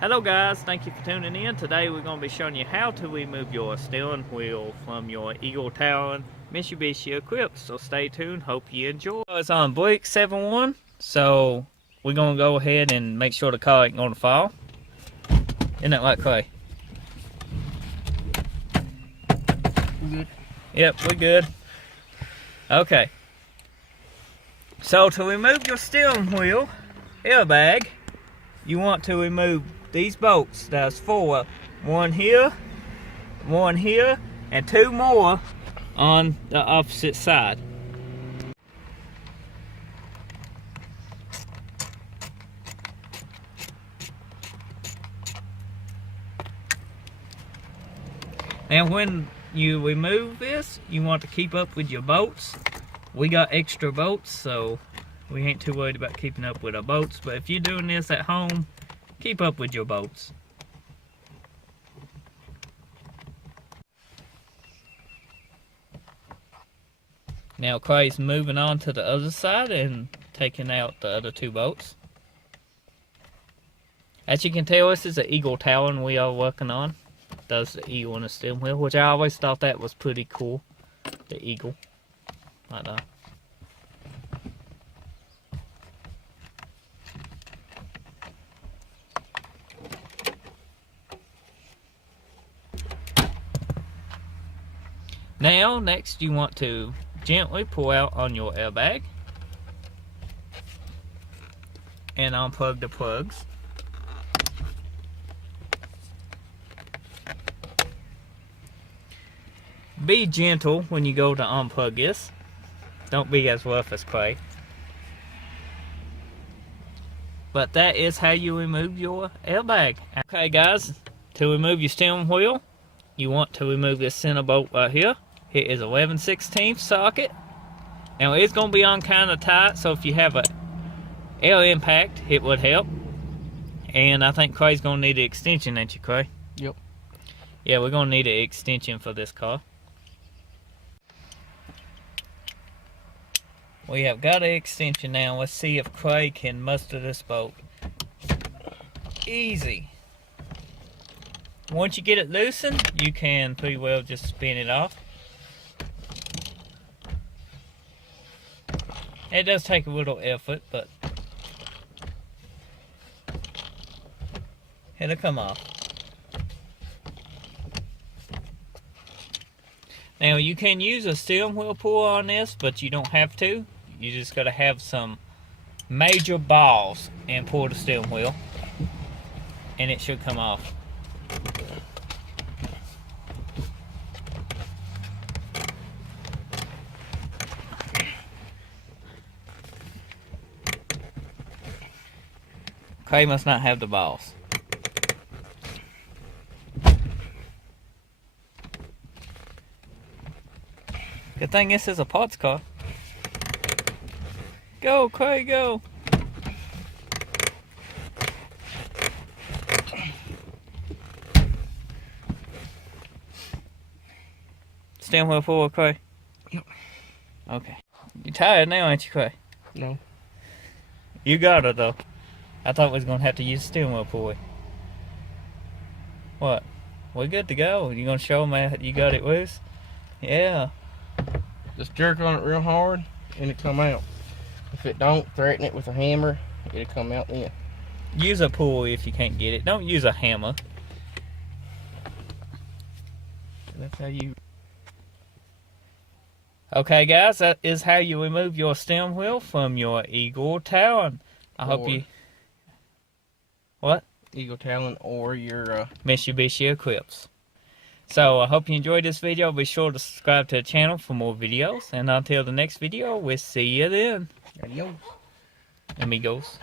Hello guys, thank you for tuning in. Today we're going to be showing you how to remove your steering wheel from your Eagle Talon Mitsubishi Eclipse. So stay tuned, hope you enjoy. It's on Bleak 7-1, so we're going to go ahead and make sure the car ain't going to fall. Isn't that right, Clay? We good? Yep, we're good. Okay. So to remove your steering wheel airbag, you want to remove these bolts. There's 4. One here, and 2 more on the opposite side. Now when you remove this, you want to keep up with your bolts. We got extra bolts, so we ain't too worried about keeping up with our bolts. But if you're doing this at home, keep up with your bolts. Now Clay's moving on to the other side and taking out the other 2 bolts. As you can tell, this is an Eagle Talon we are working on. Does the eagle on the steering wheel, which I always thought that was pretty cool. The eagle, like that. Now, next you want to gently pull out on your airbag and unplug the plugs. Be gentle when you go to unplug this. Don't be as rough as Clay. But that is how you remove your airbag. Okay guys, to remove your steering wheel, you want to remove this center bolt right here. It is 11/16 socket. Now it's going to be on kind of tight, so if you have a air impact, it would help. And I think Clay's going to need an extension, ain't you, Clay? Yep. Yeah, we're going to need an extension for this car. We have got an extension now. Let's see if Clay can muster this bolt. Easy. Once you get it loosened, you can pretty well just spin it off. It does take a little effort, but it'll come off. Now you can use a steering wheel puller on this, but you don't have to. You just gotta have some major balls and pull the steering wheel, and it should come off. Clay must not have the balls. Good thing this is a parts car. Go, Clay, go! Steering wheel forward, Clay. Yep. Okay. You tired now, ain't you, Clay? No. You got it though. I thought we was gonna have to use the steering wheel pulley. What? We're good to go. You gonna show them that you got it loose? Yeah. Just jerk on it real hard and it come out. If it don't, threaten it with a hammer, it'll come out then. Use a pulley if you can't get it. Don't use a hammer. That's how you... Okay guys, that is how you remove your steering wheel from your Eagle Talon. I hope you... What? Eagle Talon or your Mitsubishi Eclipse. So I hope you enjoyed this video. Be sure to subscribe to the channel for more videos. And until the next video, we'll see you then. Adios. Amigos.